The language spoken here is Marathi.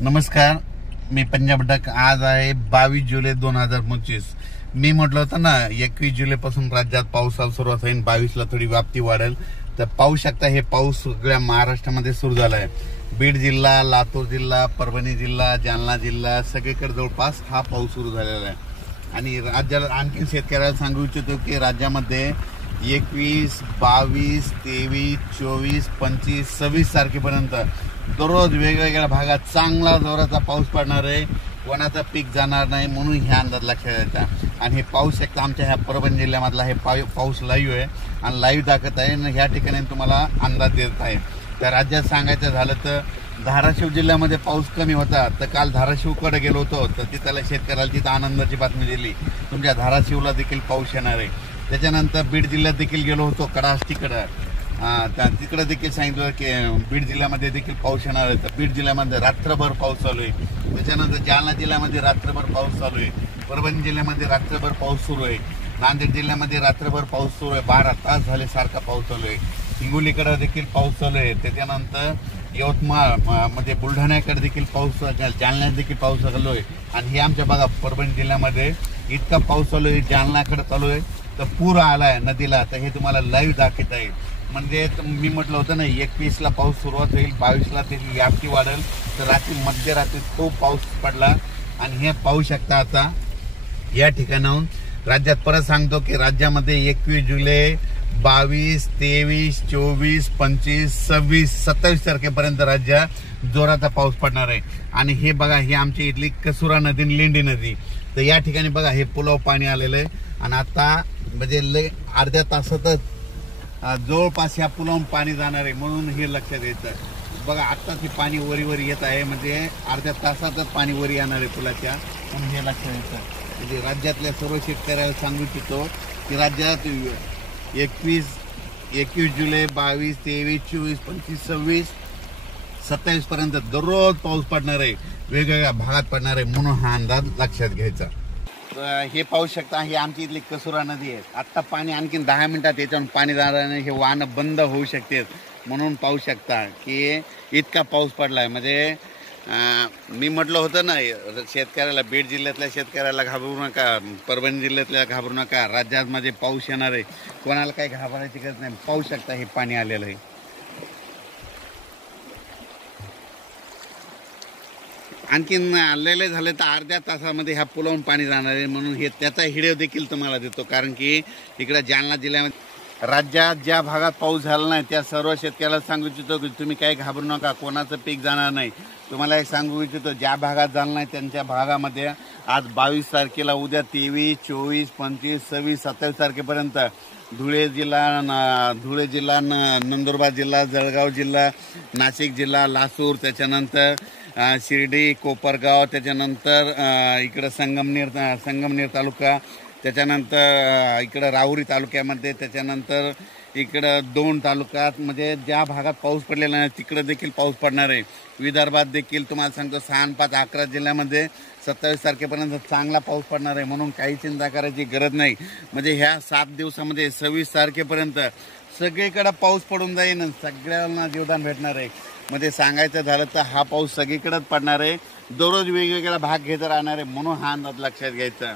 नमस्कार, मी पंजाब डक। आज आहे 22 जुलै 2025। मी म्हटलं होतं ना 21 जुलैपासून राज्यात पावसाला सुरुवात होईल, 22 ला थोडी व्याप्ती वाढेल। तर पाहू शकता हे पाऊस सगळ्या महाराष्ट्रामध्ये सुरू झाला आहे। बीड जिल्हा, लातूर जिल्हा, परभणी जिल्हा, जालना जिल्हा सगळीकडे जवळपास हा पाऊस सुरू झालेला आहे। आणि राज्याला आणखी शेतकऱ्याला सांगू इच्छितो की राज्यामध्ये 21, 22, 23, 24, 25, 26 तारखेपर्यंत दररोज वेगवेगळ्या भागात चांगला जोराचा पाऊस पडणार आहे। कोणाचं पीक जाणार नाही म्हणून ह्या अंदाज लक्षात येतात। आणि हे पाऊस शकता आमच्या ह्या परभणी जिल्ह्यामधला हे पाऊस लाईव्ह आहे आणि लाईव्ह दाखवत आहे आणि ह्या ठिकाणी तुम्हाला अंदाज देत आहे। तर राज्यात सांगायचं झालं तर धाराशिव जिल्ह्यामध्ये पाऊस कमी होता, तर काल धाराशिवकडे गेलो होतो तर तिथल्या शेतकऱ्याला तिथं आनंदाची बातमी दिली, तुमच्या धाराशिवला देखील पाऊस येणार आहे। त्याच्यानंतर बीड जिल्ह्यात देखील गेलो होतो कडाष्टीकडं, तिकडे देखील सांगितलं की बीड जिल्ह्यामध्ये देखील पाऊस येणार आहे। तर बीड जिल्ह्यामध्ये रात्रभर पाऊस चालू आहे। त्याच्यानंतर जालना जिल्ह्यामध्ये रात्रभर पाऊस चालू आहे। परभणी जिल्ह्यामध्ये रात्रभर पाऊस सुरू आहे। नांदेड जिल्ह्यामध्ये रात्रभर पाऊस सुरू आहे, 12 तास झाले सारखा पाऊस चालू आहे। हिंगोलीकडे देखील पाऊस चालू आहे। त्याच्यानंतर यवतमाळ मध्ये बुलढाण्याकडे देखील पाऊस, जालन्यात देखील पाऊस चालू आहे। आणि हे आमच्या बघा परभणी जिल्ह्यामध्ये इतका पाऊस चालू आहे, जालनाकडे चालू आहे तर पूर आलाय नदीला। तर हे तुम्हाला लाईव्ह दाखवत आहे। म्हणजे मी म्हटलं होतं ना 21 ला पाऊस सुरुवात होईल, 22 ला त्याची व्याप्ती वाढेल। तर रात्री मध्यरात्री खूप पाऊस पडला आणि हे पाहू शकता आता या ठिकाणाहून राज्यात। परत सांगतो की राज्यामध्ये 21 जुलै, 22, 23, 24, 25, 26, 27 तारखेपर्यंत राज्यात जोराचा पाऊस पडणार आहे। आणि हे बघा ही आमची इथली कसुरा नदी आणि लेंडी नदी, तर या ठिकाणी बघा हे पुलाव पाणी आलेलं आहे आणि आता म्हणजे अर्ध्या तासातच जवळपास या पुलावून पाणी जाणार आहे म्हणून हे लक्षात येतं। बघा आत्ताच हे पाणी वरी येत आहे, म्हणजे अर्ध्या तासातच पाणी वरी येणार आहे पुलाच्या, म्हणून हे लक्षात येतं। म्हणजे राज्यातल्या सर्व शेतकऱ्याला सांगू इच्छितो की राज्यात 21 जुलै, 22, 23, 24, 25, 26, 27 पर्यंत दररोज पाऊस पडणार आहे, वेगवेगळ्या भागात पडणार आहे म्हणून हा अंदाज लक्षात घ्यायचा। हे पाहू शकता ही आमची इथली कसुरा नदी आहे। आत्ता पाणी आणखीन 10 मिनिटात याच्यावरून पाणी जाणार नाही, हे वाहनं बंद होऊ शकते म्हणून पाहू शकता की इतका पाऊस पडलाय। म्हणजे मी म्हटलं होतं ना शेतकऱ्याला, बीड जिल्ह्यातल्या शेतकऱ्याला घाबरू नका, परभणी जिल्ह्यातल्या घाबरू नका, राज्यामध्ये पाऊस येणार आहे, कोणाला काही घाबरायची गरज नाही। पाहू शकता हे पाणी आलेलं आहे। आणखीन आलेले झाले तर अर्ध्या तासामध्ये ह्या पुलावून पाणी जाणार आहे म्हणून हे त्याचा हिडिओ देखील तुम्हाला देतो। कारण की इकडे जालना जिल्ह्यामध्ये राज्यात ज्या भागात पाऊस झाला नाही त्या सर्व शेतकऱ्याला सांगू इच्छितो की तुम्ही काही घाबरू नका, कोणाचं पीक जाणार नाही। तुम्हाला एक सांगू इच्छितो ज्या भागात झालं नाही त्यांच्या भागामध्ये आज 22 तारखेला, उद्या 23, 24, 25, 26, 27 तारखेपर्यंत धुळे जिल्हा, नंदुरबार जिल्हा, जळगाव जिल्हा, नाशिक जिल्हा, लासूर, त्याच्यानंतर शिर्डी, कोपरगाव, त्याच्यानंतर इकडं संगमनेर तालुका, त्याच्यानंतर इकडं राहुरी तालुक्यामध्ये, त्याच्यानंतर इकडं 2 तालुक्यात, म्हणजे ज्या भागात पाऊस पडलेला नाही तिकडे देखील पाऊस पडणार आहे। विदर्भात देखील तुम्हाला सांगतो 6, 5, 11 जिल्ह्यामध्ये 27 तारखेपर्यंत चांगला पाऊस पडणार आहे म्हणून काही चिंता करायची गरज नाही। म्हणजे ह्या 7 दिवसामध्ये 26 तारखेपर्यंत सगळीकडे पाऊस पडून जाईल आणि सगळ्यांना जीवदान भेटणार आहे। म्हणजे सांगायचं झालं तर हा पाऊस सगळीकडेच पडणार आहे, दररोज वेगवेगळा भाग घेत राहणार आहे म्हणून हा अंदाज लक्षात घ्यायचा।